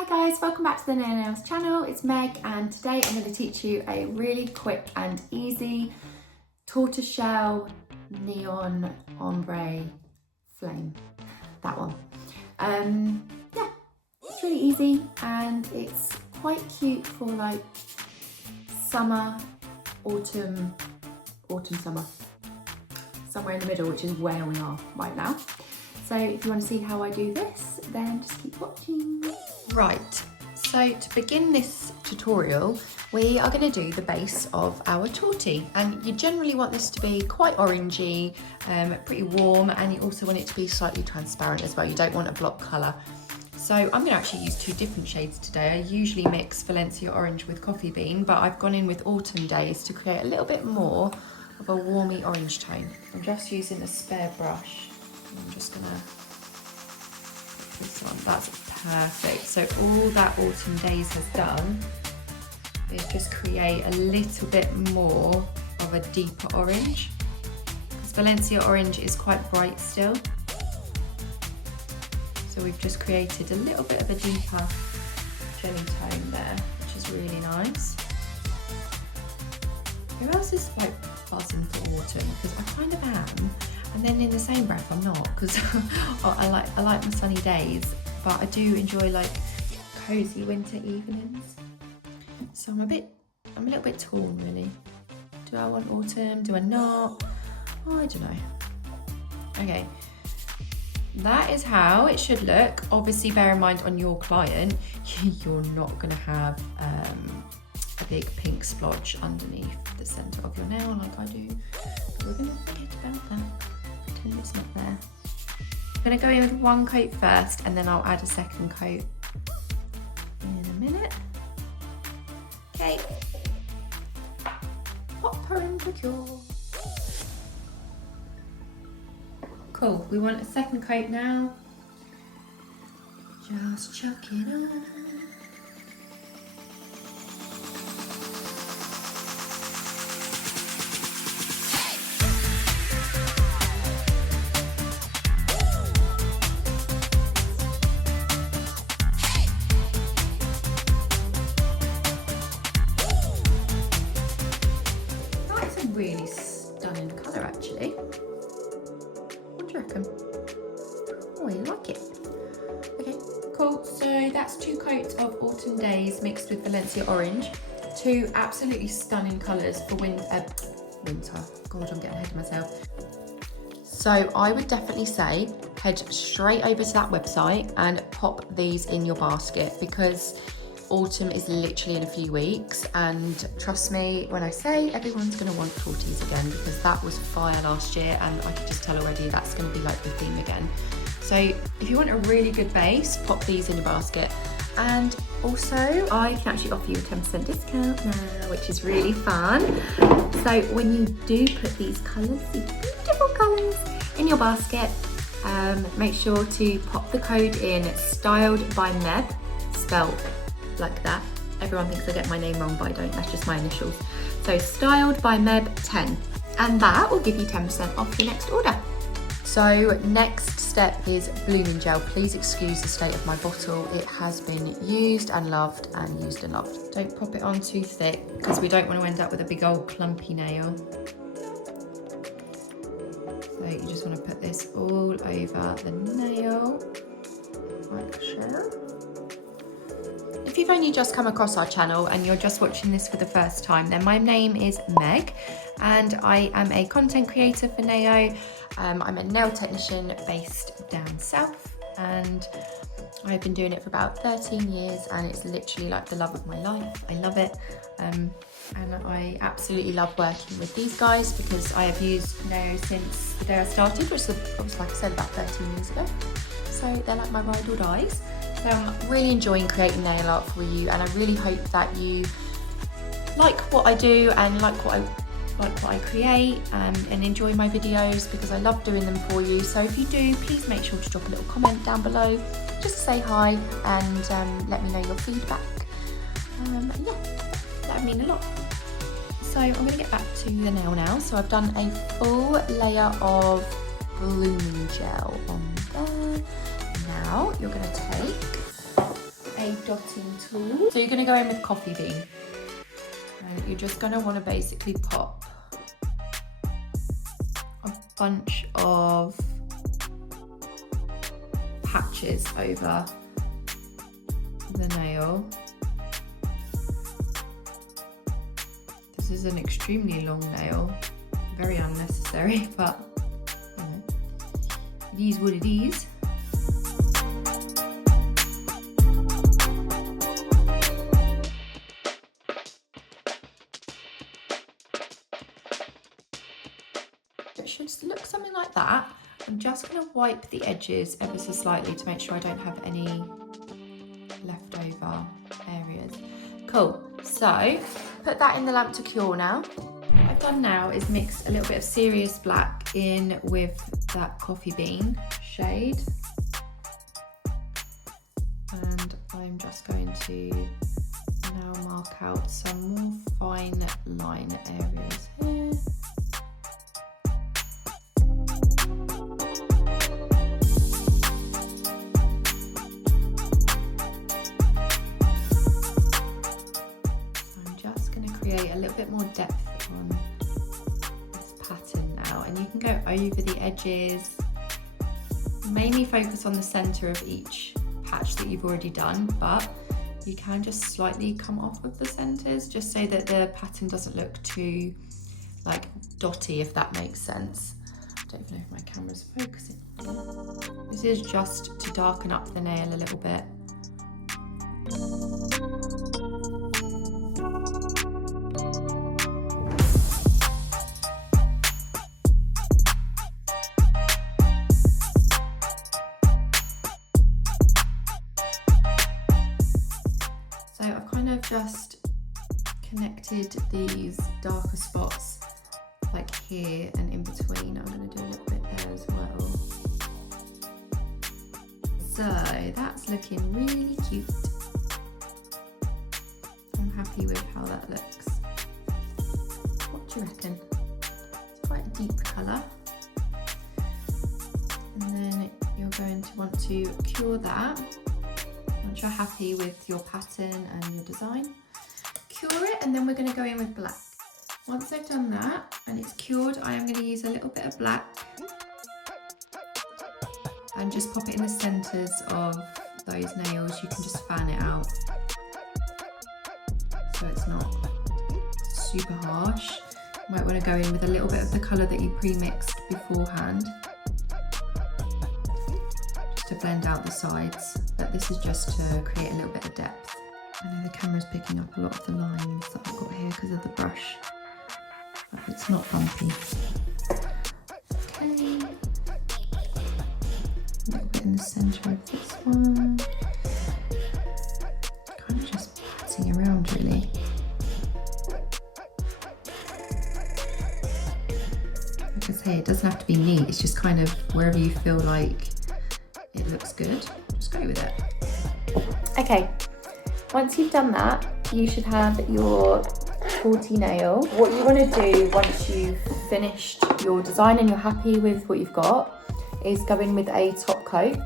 Hi guys, welcome back to the Nails channel. It's Meg and today I'm going to teach you a really quick and easy tortoiseshell neon ombre flame. That one. Yeah, it's really easy and it's quite cute for like summer, autumn, summer. Somewhere in the middle, which is where we are right now. So if you want to see how I do this, then just keep watching. Right, so to begin this tutorial, we are going to do the base of our tortie, and you generally want this to be quite orangey, pretty warm, and you also want it to be slightly transparent as well. You don't want a block colour. So I'm going to actually use two different shades today. I usually mix Valencia Orange with Coffee Bean, but I've gone in with Autumn Days to create a little bit more of a warmy orange tone. I'm just using a spare brush. I'm just going to put this on. That's perfect. So all that Autumn Days has done is just create a little bit more of a deeper orange, because Valencia Orange is quite bright still. So we've just created a little bit of a deeper jelly tone there, which is really nice. Who else is like buzzing for autumn? Because I kind of am, and then in the same breath I'm not, because I like my sunny days, but I do enjoy like cozy winter evenings. So I'm a little bit torn really. Do I want autumn? Do I not? Oh, I don't know. Okay. That is how it should look. Obviously bear in mind on your client, you're not going to have a big pink splodge underneath the centre of your nail like I do. We're going to forget about that. Pretend it's not there. I'm going to go in with one coat first and then I'll add a second coat in a minute. Okay. Pop her in the cure. Cool, we want a second coat now. Just chuck it on. That is a really stunning colour actually. What do you reckon? Oh, I like it. Okay, cool. So that's two coats of Autumn Days mixed with Valencia Orange. Two absolutely stunning colours for winter. God, I'm getting ahead of myself. So I would definitely say head straight over to that website and pop these in your basket, because autumn is literally in a few weeks, and trust me when I say everyone's going to want torties again, because that was fire last year and I could just tell already that's going to be like the theme again. So if you want a really good base, pop these in your basket. And also I can actually offer you a 10% discount now, which is really fun. So when you do put these colours, these beautiful colours in your basket, make sure to pop the code in Styled by Meg, spelled like that. Everyone thinks I get my name wrong, but I don't. That's just my initials. So Styled by Meg 10, and that will give you 10% off your next order. So next step is blooming gel. Please excuse the state of my bottle. It has been used and loved and used and loved. Don't pop it on too thick, because we don't want to end up with a big old clumpy nail. So you just want to put this all over the nail, like so. If you've only just come across our channel and you're just watching this for the first time, then my name is Meg and I am a content creator for Naio. I'm a nail technician based down south, and I've been doing it for about 13 years and it's literally like the love of my life. I love it. And I absolutely love working with these guys, because I have used Naio since the day I started, which was like I said about 13 years ago. So they're like my ride or dies. So I'm really enjoying creating nail art for you, and I really hope that you like what I do and like what I create, and enjoy my videos, because I love doing them for you. So if you do, please make sure to drop a little comment down below, just to say hi and let me know your feedback. Yeah, that would mean a lot. So I'm going to get back to the nail now. So I've done a full layer of blooming gel on there. Now you're going to take a dotting tool. So you're going to go in with coffee bean. And you're just going to want to basically pop a bunch of patches over the nail. This is an extremely long nail, very unnecessary, but you know, it is what it is. It should look something like that. I'm just going to wipe the edges ever so slightly to make sure I don't have any leftover areas. Cool, so put that in the lamp to cure now. What I've done now is mix a little bit of Serious Black in with that coffee bean shade. And I'm just going to now mark out some more fine line areas here. Create a little bit more depth on this pattern now, and you can go over the edges, mainly focus on the center of each patch that you've already done, but you can just slightly come off of the centers just so that the pattern doesn't look too like dotty, if that makes sense. I don't even know if my camera's focusing. This is just to darken up the nail a little bit. So I've kind of just connected these darker spots like here and in between. I'm going to do a little bit there as well. So that's looking really cute. I'm happy with how that looks. What do you reckon? It's quite a deep colour. And then you're going to want to cure that. Once you're happy with your pattern and your design, cure it, and then we're going to go in with black. Once I've done that and it's cured, I am going to use a little bit of black and just pop it in the centres of those nails. You can just fan it out so it's not super harsh. You might want to go in with a little bit of the colour that you pre-mixed beforehand, just to blend out the sides, but this is just to create a little bit of depth. I know the camera's picking up a lot of the lines that I've got here because of the brush, but it's not bumpy. Okay, a little bit in the centre of this one. Kind of just patting around really. Like I say, it doesn't have to be neat, it's just kind of wherever you feel like it looks good, just go with it. Okay, once you've done that, you should have your torty nail. What you want to do once you've finished your design and you're happy with what you've got is go in with a top coat.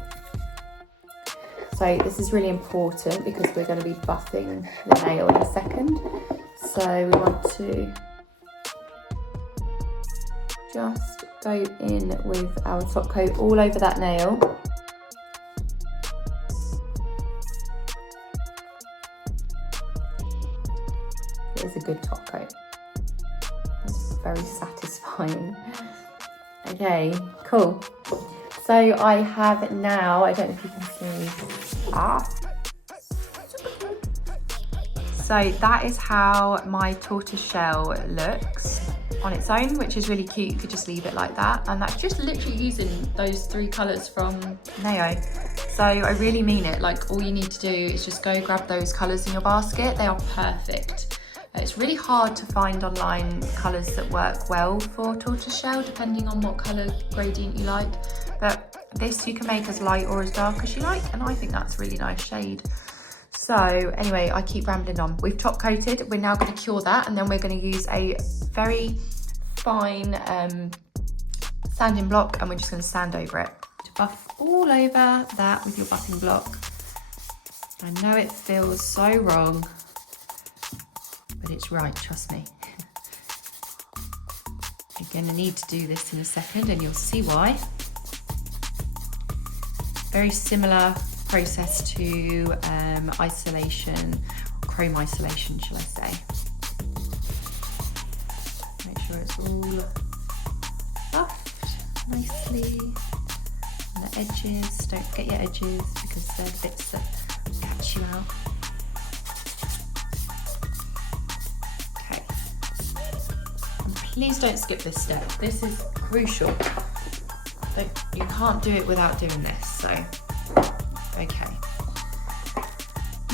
So this is really important because we're going to be buffing the nail in a second. So we want to just go in with our top coat all over that nail. It is a good top coat. That's very satisfying. Okay, cool. So I have now, I don't know if you can see. So that is how my tortoiseshell looks on its own, which is really cute. You could just leave it like that, and that's just literally using those 3 colours from Naio. So I really mean it, like all you need to do is just go grab those colours in your basket. They are perfect. It's really hard to find online colours that work well for tortoiseshell, depending on what colour gradient you like. But this you can make as light or as dark as you like, and I think that's a really nice shade. So anyway, I keep rambling on. We've top coated, we're now going to cure that, and then we're going to use a very fine sanding block, and we're just going to sand over it. To buff all over that with your buffing block. I know it feels so wrong, but it's right, trust me. You're going to need to do this in a second and you'll see why. Very similar process to isolation, chrome isolation, shall I say. Make sure it's all buffed nicely. And the edges, don't forget your edges because they're the bits that catch you out. Okay. And please don't skip this step. This is crucial. You can't do it without doing this, so, okay.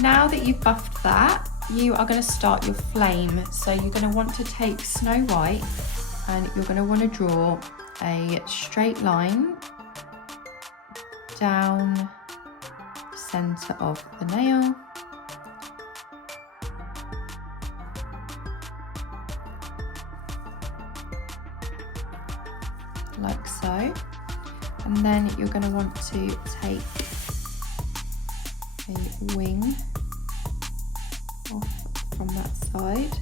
Now that you've buffed that, you are going to start your flame. So you're going to want to take Snow White and you're going to want to draw a straight line down the centre of the nail. Like so. And then you're going to want to take a wing off from that side.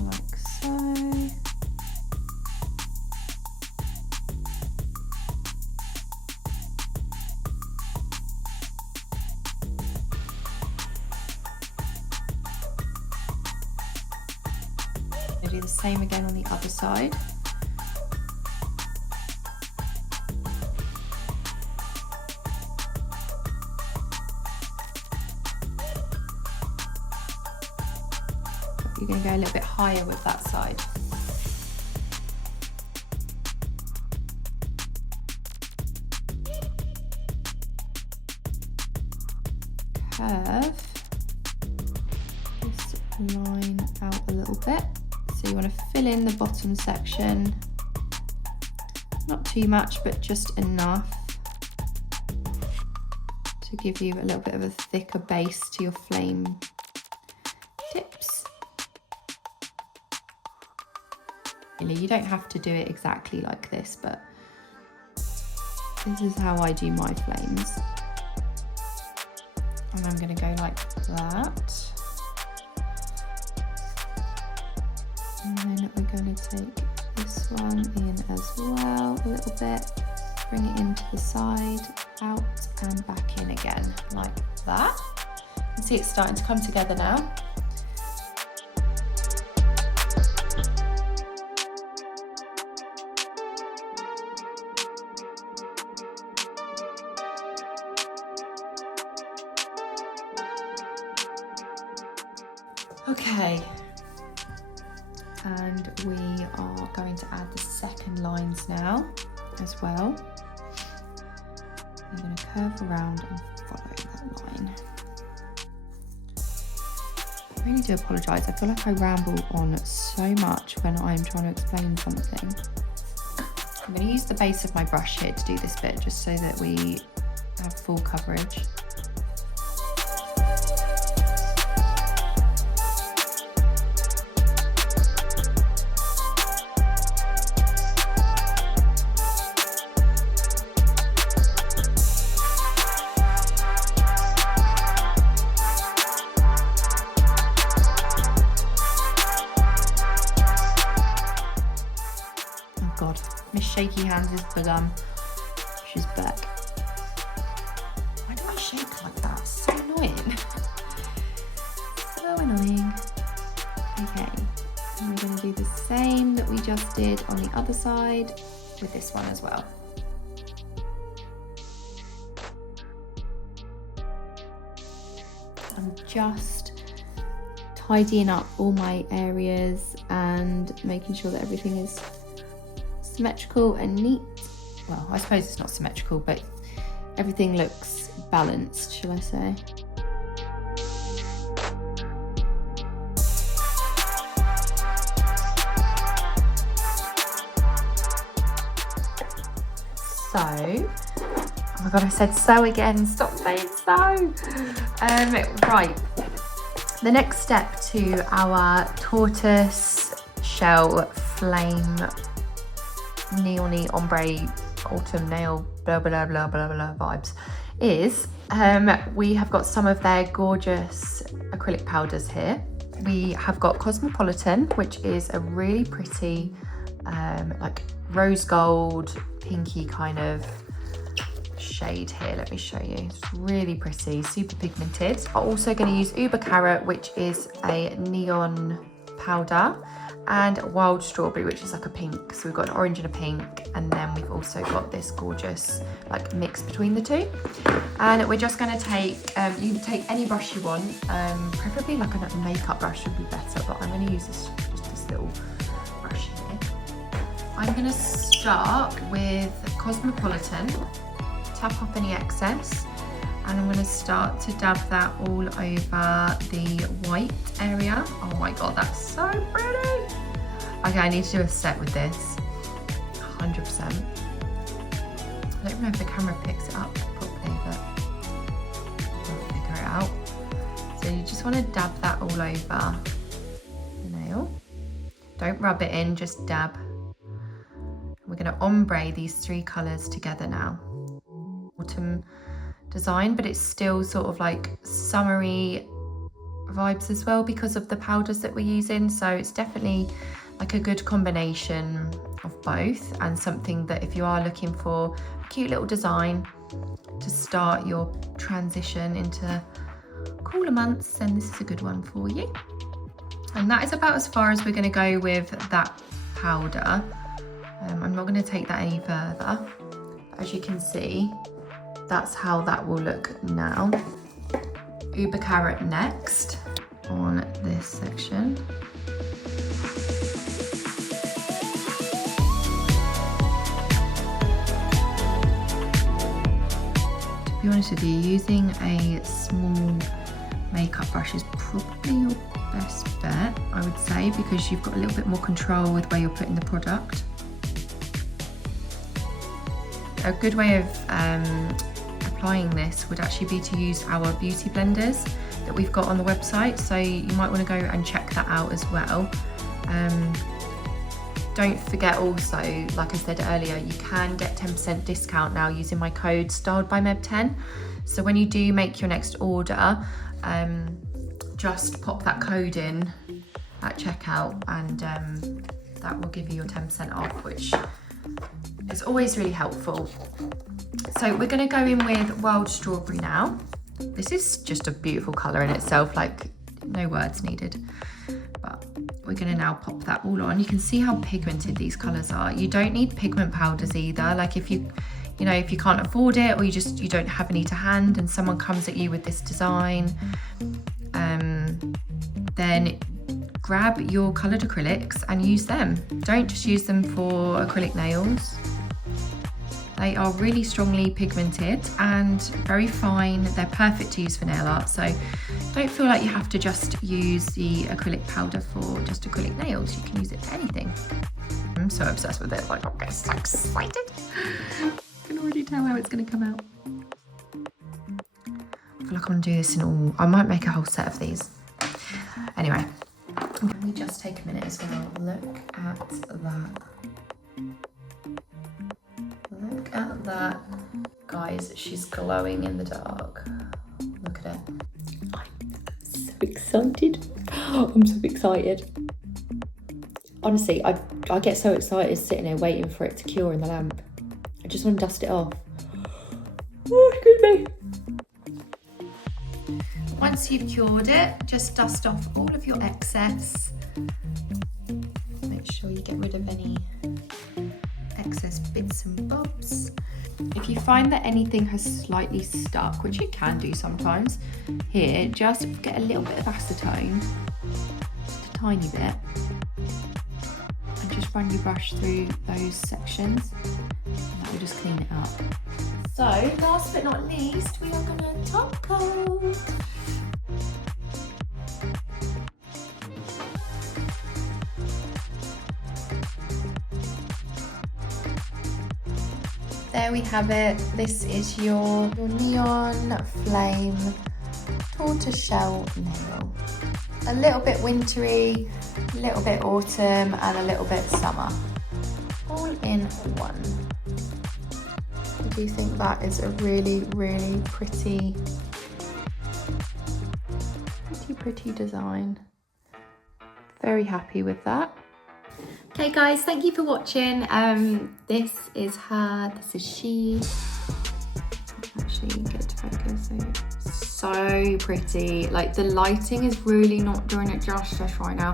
Like so. Do the same again on the other side. You're going to go a little bit higher with that side. Curve this line out a little bit. So you want to fill in the bottom section, not too much, but just enough to give you a little bit of a thicker base to your flame tips. Really, you don't have to do it exactly like this, but this is how I do my flames. And I'm going to go like that. And then we're going to take this one in as well a little bit, bring it into the side, out and back in again, like that. You can see it's starting to come together now. Okay. And we are going to add the second lines now as well. I'm going to curve around and follow that line. I really do apologise. I feel like I ramble on so much when I'm trying to explain something. I'm going to use the base of my brush here to do this bit just so that we have full coverage. God, Miss Shaky Hands is begun. She's back. Why do I shake like that? So annoying. So annoying. Okay, and we're going to do the same that we just did on the other side with this one as well. I'm just tidying up all my areas and making sure that everything is symmetrical and neat. Well, I suppose it's not symmetrical, but everything looks balanced, shall I say. So, oh my god, I said so again, stop saying so. Right, the next step to our tortoise shell flame neon ombre autumn nail blah blah blah blah blah vibes is we have got some of their gorgeous acrylic powders here. We have got Cosmopolitan, which is a really pretty like rose gold pinky kind of shade here. Let me show you. It's really pretty, super pigmented. I'm also going to use Uber Carrot, which is a neon powder, and Wild Strawberry, which is like a pink. So we've got an orange and a pink, and then we've also got this gorgeous like mix between the two. And we're just going to take you can take any brush you want, preferably like a makeup brush would be better, but I'm going to use this little brush here. I'm going to start with Cosmopolitan, tap off any excess, and I'm going to start to dab that all over the white area. Oh my god, that's so pretty. Okay, I need to do a set with this, 100%. I don't even know if the camera picks it up properly, but I'll figure it out. So you just want to dab that all over the nail. Don't rub it in, just dab. We're going to ombre these three colours together now. Autumn design, but it's still sort of like summery vibes as well because of the powders that we're using. So it's definitely like a good combination of both, and something that if you are looking for a cute little design to start your transition into cooler months, then this is a good one for you. And that is about as far as we're going to go with that powder. I'm not going to take that any further. As you can see, that's how that will look now. Uber Carrot next on this section. To be honest with you, using a small makeup brush is probably your best bet, I would say, because you've got a little bit more control with where you're putting the product. A good way of applying this would actually be to use our beauty blenders that we've got on the website, so you might want to go and check that out as well. Don't forget also, like I said earlier, you can get 10% discount now using my code StyledByMeb10. So when you do make your next order, just pop that code in at checkout, and that will give you your 10% off, which is always really helpful. So we're going to go in with Wild Strawberry now. This is just a beautiful colour in itself, like no words needed. But we're going to now pop that all on. You can see how pigmented these colours are. You don't need pigment powders either. Like if you can't afford it, or you don't have any to hand, and someone comes at you with this design, then grab your coloured acrylics and use them. Don't just use them for acrylic nails. They are really strongly pigmented and very fine. They're perfect to use for nail art, so don't feel like you have to just use the acrylic powder for just acrylic nails. You can use it for anything. I'm so obsessed with it, like I'm getting so excited. I can already tell how it's going to come out. I feel like I'm going to do this in all. I might make a whole set of these. Anyway, let me just take a minute as well. Look at that. Look at that. Guys, she's glowing in the dark. Look at it. I'm so excited. I'm so excited. Honestly, I get so excited sitting there waiting for it to cure in the lamp. I just want to dust it off. Oh, excuse me. Once you've cured it, just dust off all of your excess. Make sure you get rid of any excess bits and bobs. If you find that anything has slightly stuck, which it can do sometimes, here, just get a little bit of acetone, just a tiny bit, and just run your brush through those sections, and that will just clean it up. So, last but not least, we are going to top coat. There we have it. This is your neon flame tortoiseshell nail. A little bit wintry, a little bit autumn, and a little bit summer. All in one. actually think that is a really, really pretty design. Very happy with that. Okay guys, thank you for watching. This is her, this is she. Actually get to focus. So pretty. Like the lighting is really not doing it justice right now.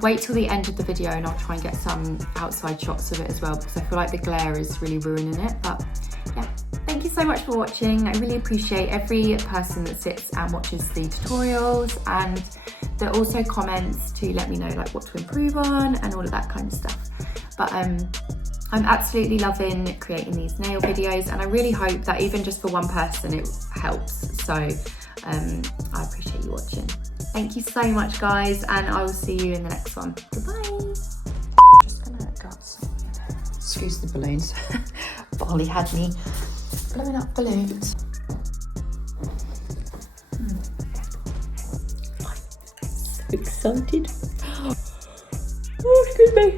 Wait till the end of the video and I'll try and get some outside shots of it as well, because I feel like the glare is really ruining it. But yeah, thank you so much for watching. I really appreciate every person that sits and watches the tutorials, and there are also comments to let me know like what to improve on and all of that kind of stuff. But I'm absolutely loving creating these nail videos, and I really hope that even just for one person it helps. So I appreciate you watching. Thank you so much guys, and I will see you in the next one. Goodbye. Just gonna go outside. Excuse the balloons. Bali had me blowing up balloons. I'm so excited. Oh, excuse me.